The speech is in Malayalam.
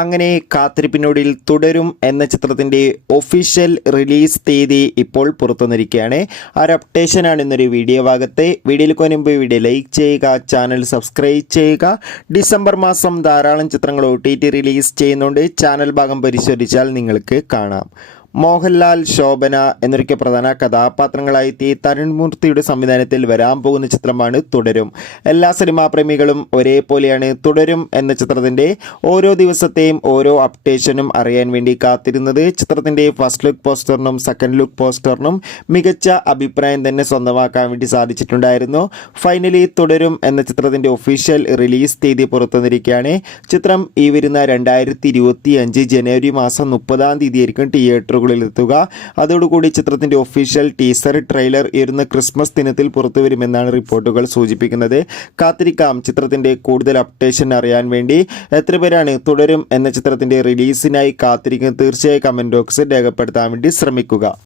അങ്ങനെ കാത്തിരിപ്പിനൊടുവിൽ തുടരും എന്ന ചിത്രത്തിൻ്റെ ഒഫീഷ്യൽ റിലീസ് തീയതി ഇപ്പോൾ പുറത്തുവന്നിരിക്കുകയാണ്. ആ ഒരു അപ്ഡേഷനാണ് ഇന്നൊരു വീഡിയോ ഭാഗത്തെ. വീഡിയോയിൽ മുൻപ് വീഡിയോ ലൈക്ക് ചെയ്യുക, ചാനൽ സബ്സ്ക്രൈബ് ചെയ്യുക. ഡിസംബർ മാസം ധാരാളം ചിത്രങ്ങൾ OTT റിലീസ് ചെയ്യുന്നുണ്ട്. ചാനൽ ഭാഗം പരിശോധിച്ചാൽ നിങ്ങൾക്ക് കാണാം. മോഹൻലാൽ, ശോഭന എന്നൊക്കെ പ്രധാന കഥാപാത്രങ്ങളായി തരുൺ മൂർത്തിയുടെ സംവിധാനത്തിൽ വരാൻ പോകുന്ന ചിത്രമാണ് തുടരും. എല്ലാ സിനിമാ പ്രേമികളും ഒരേപോലെയാണ് തുടരും എന്ന ചിത്രത്തിൻ്റെ ഓരോ ദിവസത്തെയും ഓരോ അപ്ഡേഷനും അറിയാൻ വേണ്ടി കാത്തിരുന്നത്. ചിത്രത്തിൻ്റെ ഫസ്റ്റ് ലുക്ക് പോസ്റ്ററിനും സെക്കൻഡ് ലുക്ക് പോസ്റ്ററിനും മികച്ച അഭിപ്രായം തന്നെ സ്വന്തമാക്കാൻ വേണ്ടി സാധിച്ചിട്ടുണ്ടായിരുന്നു. ഫൈനലി തുടരും എന്ന ചിത്രത്തിൻ്റെ ഒഫീഷ്യൽ റിലീസ് തീയതി പുറത്തുവന്നിരിക്കുകയാണ്. ചിത്രം ഈ വരുന്ന 2025 ജനുവരി മാസം 30-ാം തീയതിയായിരിക്കും തിയേറ്ററുകളിൽ എത്തുക. അതോടുകൂടി ചിത്രത്തിന്റെ ഒഫീഷ്യൽ ടീസർ ട്രെയിലർ ഇരുന്ന ക്രിസ്മസ് ദിനത്തിൽ പുറത്തുവരുമെന്നാണ് റിപ്പോർട്ടുകൾ സൂചിപ്പിക്കുന്നത്. കാത്തിരിക്കാം ചിത്രത്തിന്റെ കൂടുതൽ അപ്ഡേഷൻ അറിയാൻ വേണ്ടി. എത്ര പേരാണ് തുടരും എന്ന ചിത്രത്തിന്റെ റിലീസിനായി കാത്തിരിക്കുന്നത്? തീർച്ചയായും കമന്റ് ബോക്സിൽ രേഖപ്പെടുത്താൻ വേണ്ടി ശ്രമിക്കുക.